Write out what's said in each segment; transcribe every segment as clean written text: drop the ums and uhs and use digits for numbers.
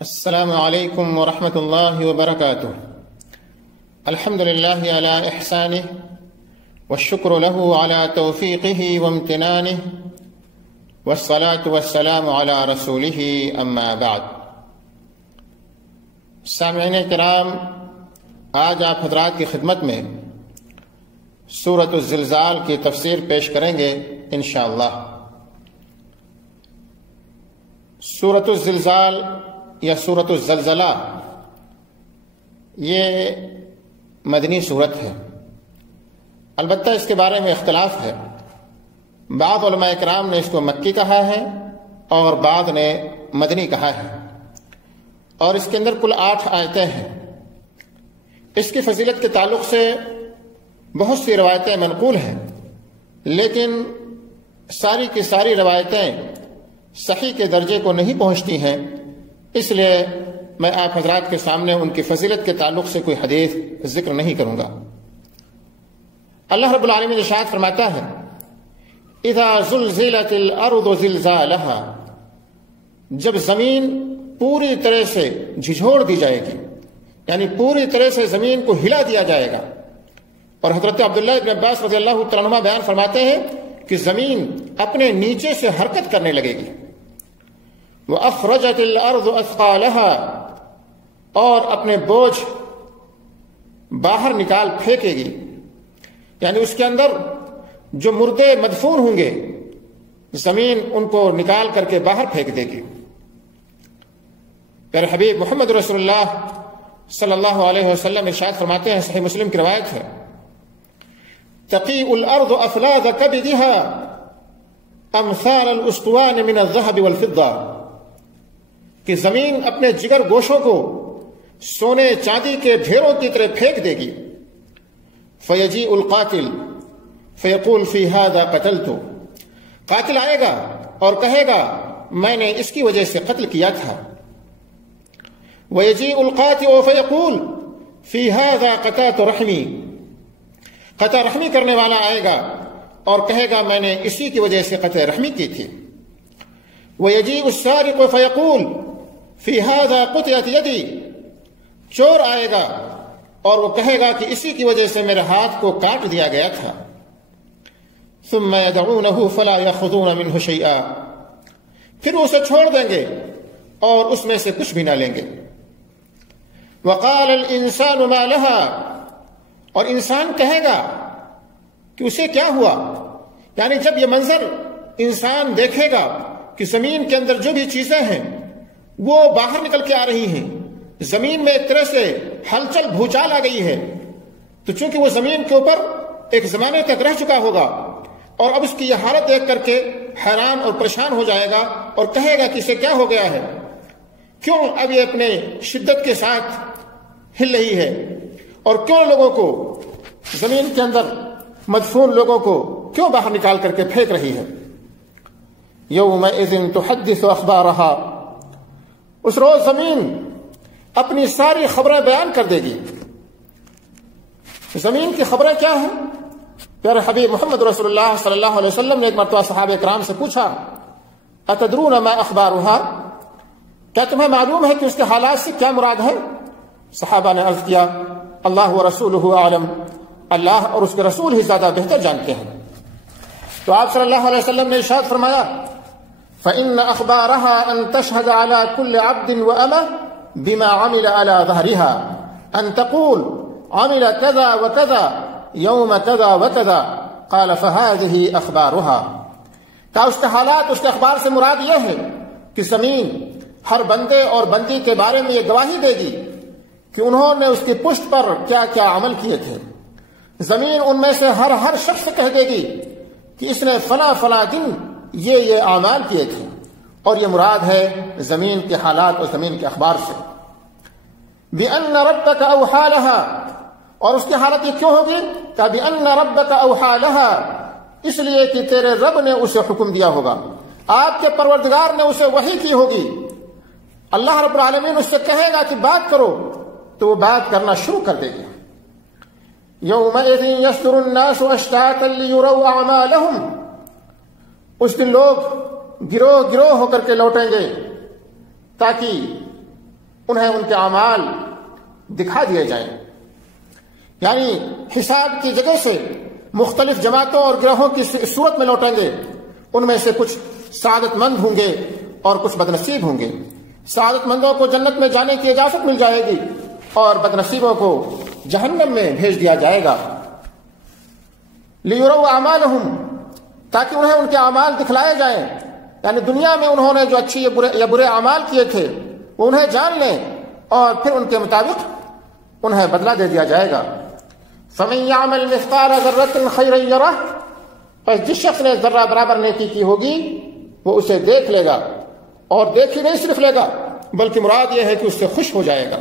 السلام علیکم ورحمۃ اللہ وبرکاتہ۔ الحمد للہ علی احسانہ والشکر له علی توفیقہ وامتنانہ والصلاة والسلام علی رسولہ اما بعد۔ سامعین کرام، آج آپ حضرات کی خدمت میں سورۃ الزلزال کی تفسیر پیش کریں گے انشاءاللہ۔ سورۃ الزلزال یا سورۃ الزلزلہ یہ مدنی سورت ہے، البتہ اس کے بارے میں اختلاف ہے۔ بعض علماء کرام نے اس کو مکی کہا ہے اور بعض نے مدنی کہا ہے، اور اس کے اندر کل 8 آیتیں ہیں۔ اس کی فضیلت کے تعلق سے بہت سی روایتیں منقول ہیں، لیکن ساری کی ساری روایتیں صحیح کے درجے کو نہیں پہنچتی ہیں، اس لیے میں آپ حضرات کے سامنے ان کی فضیلت کے تعلق سے کوئی حدیث ذکر نہیں کروں گا۔ اللہ رب العالمین ارشاد فرماتا ہے، اذا زلزلت الارض زلزالها، جب زمین پوری طرح سے جھنجھوڑ دی جائے گی، یعنی پوری طرح سے زمین کو ہلا دیا جائے گا۔ اور حضرت عبداللہ ابن عباس رضی اللہ تعالیٰ عنہ بیان فرماتے ہیں کہ زمین اپنے نیچے سے حرکت کرنے لگے گی۔ وَأَخْرَجَتِ الْأَرْضُ أَثْقَالَهَا، اور اپنے بوجھ باہر نکال پھینکے گی، یعنی اس کے اندر جو مردے مدفون ہوں گے زمین ان کو نکال کر کے باہر پھینک دے گی۔ پیارے حبیب محمد رسول اللہ صلی اللہ علیہ وسلم ارشاد فرماتے ہیں، صحیح مسلم کی روایت ہے، تَقِيءُ الْأَرْضُ أَفْلَاذَ كَبِدِهَا أَمْثَالَ الْأُسْطُوَانِ مِنَ الذَّهَبِ وَالْفِضَّةِ، کہ زمین اپنے جگر گوشوں کو سونے چاندی کے ڈھیروں کی طرح پھینک دے گی۔ فَيَجِيءُ الْقَاتِلُ فَيَقُولُ فِي هَذَا قَتَلْتُ، قاتل آئے گا اور کہے گا میں نے اس کی وجہ سے قتل کیا تھا۔ وَيَجِيءُ الْقَاطِعُ فَيَقُولُ فِي هَذَا قَطَعْتُ رَحْمِي، قطع رحمی کرنے والا آئے گا اور کہے گا میں نے اسی کی وجہ سے قطع رحمی کی تھی۔ وَيَجِيءُ السَّارِقُ فَيَقُولُ فِي هَذَا قُطِعَتْ يَدِي، چور آئے گا اور وہ کہے گا کہ اسی کی وجہ سے میرے ہاتھ کو کاٹ دیا گیا تھا۔ ثُمَّ يَدْعُونَهُ فَلَا يَأْخُذُونَ مِنْهُ شَيْئًا، پھر وہ اسے چھوڑ دیں گے اور اس میں سے کچھ بھی نہ لیں گے۔ وَقَالَ الْإِنسَانُ مَا لَهَا، اور انسان کہے گا کہ اسے کیا ہوا، یعنی جب یہ منظر انسان دیکھے گا کہ زمین کے اندر جو بھی چیزیں ہیں وہ باہر نکل کے آ رہی ہیں، زمین میں ایک طرح سے ہلچل بھوچال آ گئی ہے، تو چونکہ وہ زمین کے اوپر ایک زمانے تک رہ چکا ہوگا اور اب اس کی یہ حالت دیکھ کر کے حیران اور پریشان ہو جائے گا اور کہے گا کہ اسے کیا ہو گیا ہے، کیوں اب یہ اپنے شدت کے ساتھ ہل رہی ہے، اور کیوں لوگوں کو زمین کے اندر مدفون لوگوں کو کیوں باہر نکال کر کے پھینک رہی ہے۔ یومئذ تحدث اخبارها، اس روز زمین اپنی ساری خبریں بیان کر دے گی۔ زمین کی خبریں کیا ہیں؟ پیارے حبیب محمد رسول اللہ صلی اللہ علیہ وسلم نے ایک مرتبہ صحابہ کرام سے پوچھا، اتدرون ما اخبارها، کیا تمہیں معلوم ہے کہ اس کے حالات سے کیا مراد ہے؟ صحابہ نے عرض کیا، اللہ ورسولہ اعلم، اللہ اور اس کے رسول ہی زیادہ بہتر جانتے ہیں۔ تو آپ صلی اللہ علیہ وسلم نے ارشاد فرمایا، فإن أخبارها أن تشهد على كل عبد وأمة بما عمل على ظهرها، أن تقول عمل كذا وكذا يوم كذا وكذا، قال فهذه أخبارها، کہ اس کے حالات، اس کے اخبار سے مراد یہ ہے کہ زمین ہر بندے اور بندی کے بارے میں یہ گواہی دے گی کہ انہوں نے اس کی پشت پر کیا کیا عمل کیے تھے۔ زمین ان میں سے ہر شخص کہہ دے گی کہ اس نے فلاں فلاں دن یہ اعمال کیے تھے، اور یہ مراد ہے زمین کے حالات اور زمین کے اخبار سے۔ بِأَنَّ رَبَّكَ أَوْحَىٰ لَهَا، اور اس کی حالت یہ کیوں ہوگی کہ بِأَنَّ رَبَّكَ أَوْحَىٰ لَهَا، اس لیے کہ تیرے رب نے اسے حکم دیا ہوگا، آپ کے پروردگار نے اسے وحی کی ہوگی۔ اللہ رب العالمین اس سے کہے گا کہ بات کرو تو وہ بات کرنا شروع کر دے گی۔ یومئذ یصدر الناس اشتاتا لیروا اعمالهم، اس دن لوگ گروہ گروہ ہو کر کے لوٹیں گے تاکہ انہیں ان کے اعمال دکھا دیے جائیں، یعنی حساب کی جگہ سے مختلف جماعتوں اور گروہوں کی صورت میں لوٹیں گے۔ ان میں سے کچھ سعادت مند ہوں گے اور کچھ بدنصیب ہوں گے۔ سعادت مندوں کو جنت میں جانے کی اجازت مل جائے گی اور بدنصیبوں کو جہنم میں بھیج دیا جائے گا۔ لیروا اعمالہم، تاکہ انہیں ان کے اعمال دکھلائے جائیں، یعنی دنیا میں انہوں نے جو اچھی یا برے اعمال کیے تھے وہ انہیں جان لیں اور پھر ان کے مطابق انہیں بدلہ دے دیا جائے گا۔ فَمَن يَعْمَلْ مِثْقَالَ ذَرَّةٍ خَيْرًا يَرَهُ، پس جس شخص نے ذرہ برابر نیکی کی ہوگی وہ اسے دیکھ لے گا، اور دیکھ ہی نہیں صرف لے گا بلکہ مراد یہ ہے کہ اس سے خوش ہو جائے گا۔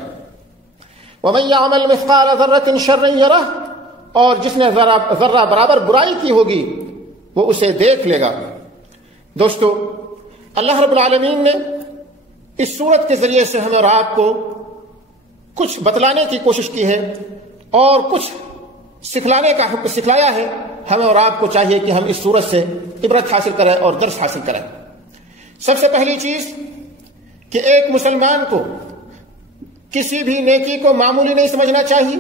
وَمَن يَعْمَلْ مِثْقَالَ ذَرَّةٍ شَرًّا يَرَهُ، اور جس نے ذرہ برابر برائی کی ہوگی وہ اسے دیکھ لے گا۔ دوستو، اللہ رب العالمین نے اس سورت کے ذریعے سے ہمیں اور آپ کو کچھ بتلانے کی کوشش کی ہے اور کچھ سکھلانے کا حکم سکھلایا ہے۔ ہمیں اور آپ کو چاہیے کہ ہم اس سورت سے عبرت حاصل کریں اور درس حاصل کریں۔ سب سے پہلی چیز کہ ایک مسلمان کو کسی بھی نیکی کو معمولی نہیں سمجھنا چاہیے،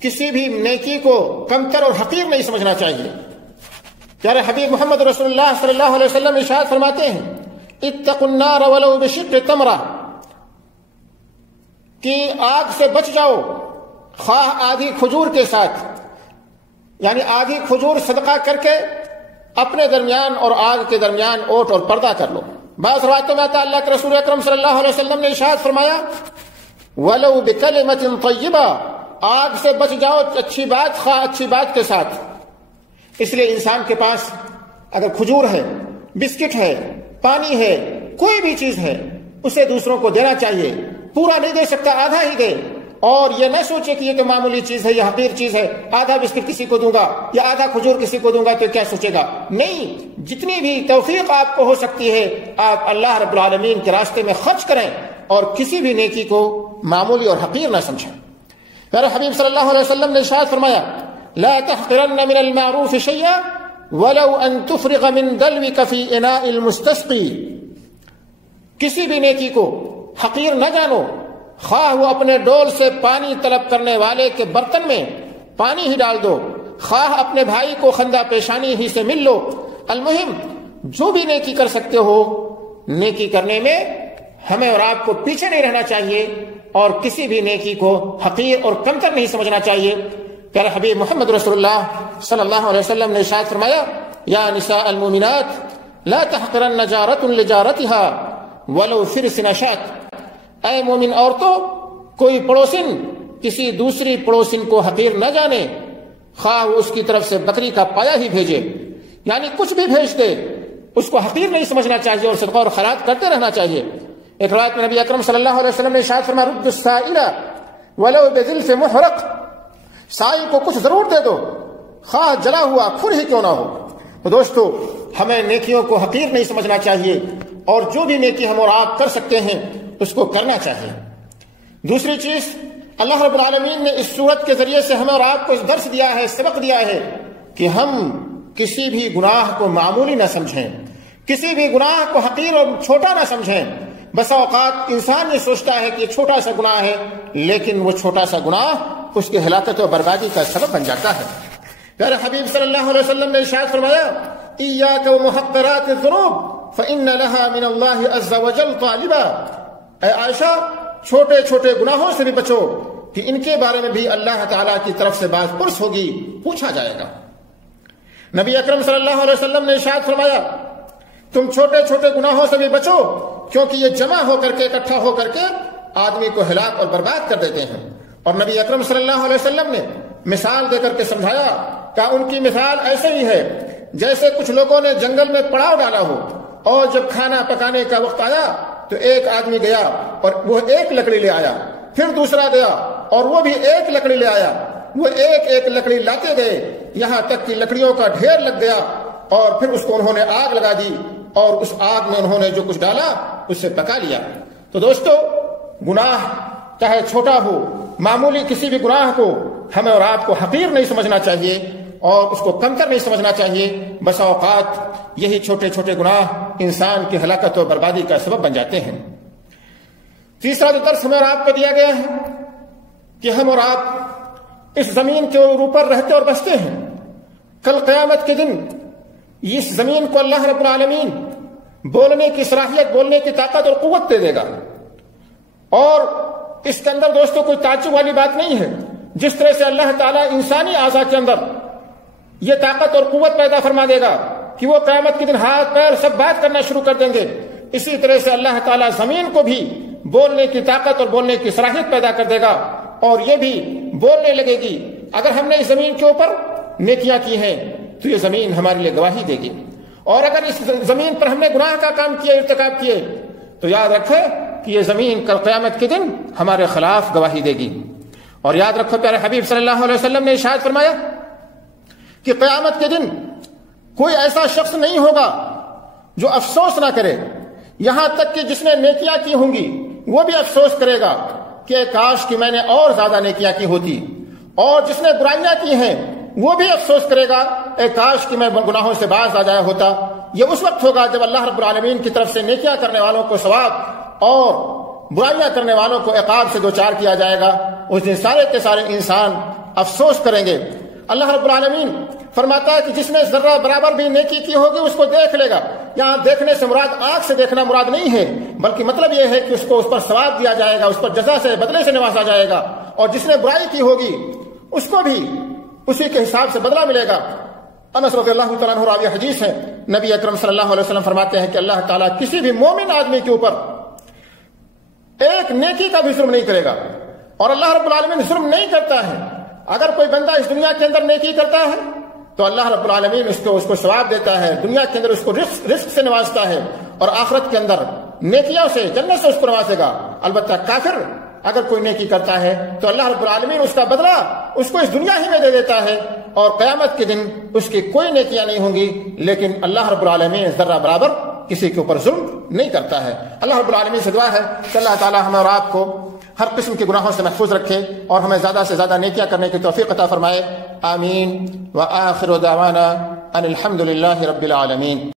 کسی بھی نیکی کو کمتر اور حقیر نہیں سمجھنا چاہیے۔ پیارے حبیب محمد رسول اللہ صلی اللہ علیہ وسلم ارشاد فرماتے ہیں، اتقوا النار ولو بشق تمرہ، کہ آگ سے بچ جاؤ خواہ آدھی کھجور کے ساتھ، یعنی آدھی کھجور صدقہ کر کے اپنے درمیان اور آگ کے درمیان اوٹ اور پردہ کر لو۔ بعض روایتوں میں آتا ہے اللہ کے رسول اکرم صلی اللہ علیہ وسلم نے ارشاد فرمایا، وَلَوْ بِكَلِمَةٍ طَيِّبَةٍ، آگ سے بچ جاؤ اچھی بات خواہ اچھی بات کے ساتھ۔ اس لیے انسان کے پاس اگر کھجور ہے، بسکٹ ہے، پانی ہے، کوئی بھی چیز ہے، اسے دوسروں کو دینا چاہیے۔ پورا نہیں دے سکتا آدھا ہی دے، اور یہ نہ سوچے کہ یہ تو معمولی چیز ہے، یہ حقیر چیز ہے، آدھا بسکٹ کسی کو دوں گا یا آدھا کھجور کسی کو دوں گا تو کیا سوچے گا۔ نہیں، جتنی بھی توفیق آپ کو ہو سکتی ہے آپ اللہ رب العالمین کے راستے میں خرچ کریں اور کسی بھی نیکی کو معمولی اور حقیر نہ سمجھیں۔ میرے حبیب صلی اللہ علیہ وسلم نے ارشاد فرمایا، لا تحقرن من المعروف شيئا ولو ان تفرغ من دلوك في اناء المستسقي، کسی بھی نیکی کو حقیر نہ جانو، خواہ وہ اپنے ڈول سے پانی طلب کرنے والے کے برتن میں پانی ہی ڈال دو، خواہ اپنے بھائی کو خندہ پیشانی ہی سے مل لو۔ المہم جو بھی نیکی کر سکتے ہو، نیکی کرنے میں ہمیں اور آپ کو پیچھے نہیں رہنا چاہیے اور کسی بھی نیکی کو حقیر اور کمتر نہیں سمجھنا چاہیے۔ پیارے حبیب محمد رسول اللہ صلی اللہ علیہ وسلم نے ارشاد فرمایا، یا نساء المومنات لا تحقرن جارۃ لجارتها ولو فرس نشات، اے مومن عورتوں، کوئی پڑوسن کسی دوسری پڑوسن کو حقیر نہ جانے، خواہ وہ اس کی طرف سے بکری کا پایا ہی بھیجے، یعنی کچھ بھی بھیج دے اس کو حقیر نہیں سمجھنا چاہیے اور صدقہ اور خیرات کرتے رہنا چاہیے۔ ایک روایت میں نبی اکرم صلی اللہ علیہ وسلم نے ارشاد فرمایا، رد السائل ولو بذلف محرق، سائل کو کچھ ضرور دے دو خواہ جلا ہوا کھر ہی کیوں نہ ہو۔ تو دوستو، ہمیں نیکیوں کو حقیر نہیں سمجھنا چاہیے اور جو بھی نیکی ہم اور آپ کر سکتے ہیں اس کو کرنا چاہیے۔ دوسری چیز، اللہ رب العالمین نے اس سورت کے ذریعے سے ہمیں اور آپ کو درس دیا ہے، سبق دیا ہے کہ ہم کسی بھی گناہ کو معمولی نہ سمجھیں، کسی بھی گناہ کو حقیر اور چھوٹا نہ سمجھیں۔ بسا اوقات انسان یہ سوچتا ہے کہ یہ چھوٹا سا گناہ ہے، لیکن وہ چھوٹا سا گناہ اس کی ہلاکت و بربادی کا سبب بن جاتا ہے۔ پیارے حبیب صلی اللہ علیہ وسلم نے ارشاد فرمایا، ایاک ومحقرات الذنوب فإن لها من اللہ عز وجل طالبا، اے عائشہ، چھوٹے چھوٹے گناہوں سے بھی بچو کہ ان کے بارے میں بھی اللہ تعالیٰ کی طرف سے باز پرس ہوگی، پوچھا جائے گا۔ نبی اکرم صلی اللہ علیہ وسلم نے ارشاد فرمایا، تم چھوٹے چھوٹے گناہوں سے بھی بچو کیونکہ یہ جمع ہو کر کے اکٹھا ہو کر کے آدمی کو ہلاک اور برباد کر دیتے ہیں۔ اور نبی اکرم صلی اللہ علیہ وسلم نے مثال دے کر کے سمجھایا کہ ان کی مثال ایسے ہی ہے جیسے کچھ لوگوں نے جنگل میں پڑاؤ ڈالا ہو، اور جب کھانا پکانے کا وقت آیا تو ایک آدمی گیا اور وہ ایک لکڑی لے آیا، پھر دوسرا گیا اور وہ بھی ایک لکڑی لے آیا، وہ ایک ایک لکڑی لاتے گئے یہاں تک کہ لکڑیوں کا ڈھیر لگ گیا، اور پھر اس کو انہوں نے آگ لگا دی اور اس آگ میں انہوں نے جو کچھ ڈالا اس سے پکا لیا۔ تو دوستو، گناہ چاہے چھوٹا ہو، معمولی کسی بھی گناہ کو ہمیں اور آپ کو حقیر نہیں سمجھنا چاہیے اور اس کو کمتر نہیں سمجھنا چاہیے۔ بسا اوقات یہی چھوٹے چھوٹے گناہ انسان کی ہلاکت و بربادی کا سبب بن جاتے ہیں۔ تیسرا جو درس ہمیں اور آپ کو دیا گیا ہے کہ ہم اور آپ اس زمین کے اوپر رہتے اور بستے ہیں. کل قیامت کے دن اس زمین کو اللہ رب العالمین بولنے کی صلاحیت، بولنے کی طاقت اور قوت دے دے گا. اور اس کے اندر دوستوں کوئی تعجب والی بات نہیں ہے. جس طرح سے اللہ تعالیٰ انسانی اعضاء کے اندر یہ طاقت اور قوت پیدا فرما دے گا کہ وہ قیامت کے دن ہاتھ پیر سب بات کرنا شروع کر دیں گے، اسی طرح سے اللہ تعالیٰ زمین کو بھی بولنے کی طاقت اور بولنے کی صلاحیت پیدا کر دے گا اور یہ بھی بولنے لگے گی. اگر ہم نے اس زمین کے اوپر نیکیاں کی ہیں تو یہ زمین ہمارے لیے گواہی دے گی، اور اگر اس زمین پر ہم نے گناہ کا کام کیا، ارتکاب کیے، تو یاد رکھے کہ یہ زمین کل قیامت کے دن ہمارے خلاف گواہی دے گی. اور یاد رکھو پیارے حبیب صلی اللہ علیہ وسلم نے ارشاد فرمایا کہ قیامت کے دن کوئی ایسا شخص نہیں ہوگا جو افسوس نہ کرے، یہاں تک کہ جس نے نیکیاں کی ہوں گی وہ بھی افسوس کرے گا کہ کاش کہ میں نے اور زیادہ نیکیاں کی ہوتی، اور جس نے برائیاں کی ہیں وہ بھی افسوس کرے گا اے کاش کہ میں گناہوں سے باز آ جایا ہوتا. یہ اس وقت ہوگا جب اللہ رب العالمین کی طرف سے نیکیاں کرنے والوں کو ثواب اور برائیاں کرنے والوں کو عقاب سے دوچار کیا جائے گا. اس دن سارے کے سارے انسان افسوس کریں گے. اللہ رب العالمین فرماتا ہے کہ جس نے ذرہ برابر بھی نیکی کی ہوگی اس کو دیکھ لے گا. یہاں دیکھنے سے مراد آنکھ سے دیکھنا مراد نہیں ہے، بلکہ مطلب یہ ہے کہ اس کو اس پر ثواب دیا جائے گا، اس پر جزا سے بدلے سے نوازا جائے گا. اور جس نے برائی کی ہوگی اس کو بھی اسی کے حساب سے بدلہ ملے گا. انس رضی اللہ تعالیٰ عنہ راوی حدیث ہے، نبی اکرم صلی اللہ علیہ وسلم فرماتے ہیں کہ اللہ تعالیٰ کسی بھی مومن آدمی کے اوپر ایک نیکی کا بھی ظلم نہیں کرے گا. اور اللہ رب العالمین ظلم نہیں کرتا ہے. اگر کوئی بندہ اس دنیا کے اندر نیکی کرتا ہے تو اللہ رب العالمین اس کو ثواب دیتا ہے، دنیا کے اندر اس کو رزق سے نوازتا ہے، اور آخرت کے اندر نیکیوں سے، جنت سے اس کو نوازے گا. البتہ کافر اگر کوئی نیکی کرتا ہے تو اللہ رب العالمین اس کا بدلہ اس کو اس دنیا ہی میں دے دیتا ہے، اور قیامت کے دن اس کی کوئی نیکیاں نہیں ہوں گی. لیکن اللہ رب العالمین ذرہ برابر کسی کے اوپر ظلم نہیں کرتا ہے. اللہ رب العالمین سے دعا ہے کہ اللہ تعالیٰ ہمیں اور آپ کو ہر قسم کے گناہوں سے محفوظ رکھے اور ہمیں زیادہ سے زیادہ نیکیاں کرنے کی توفیق عطا فرمائے. آمین. وآخر دعوانا ان الحمد للہ رب العالمین.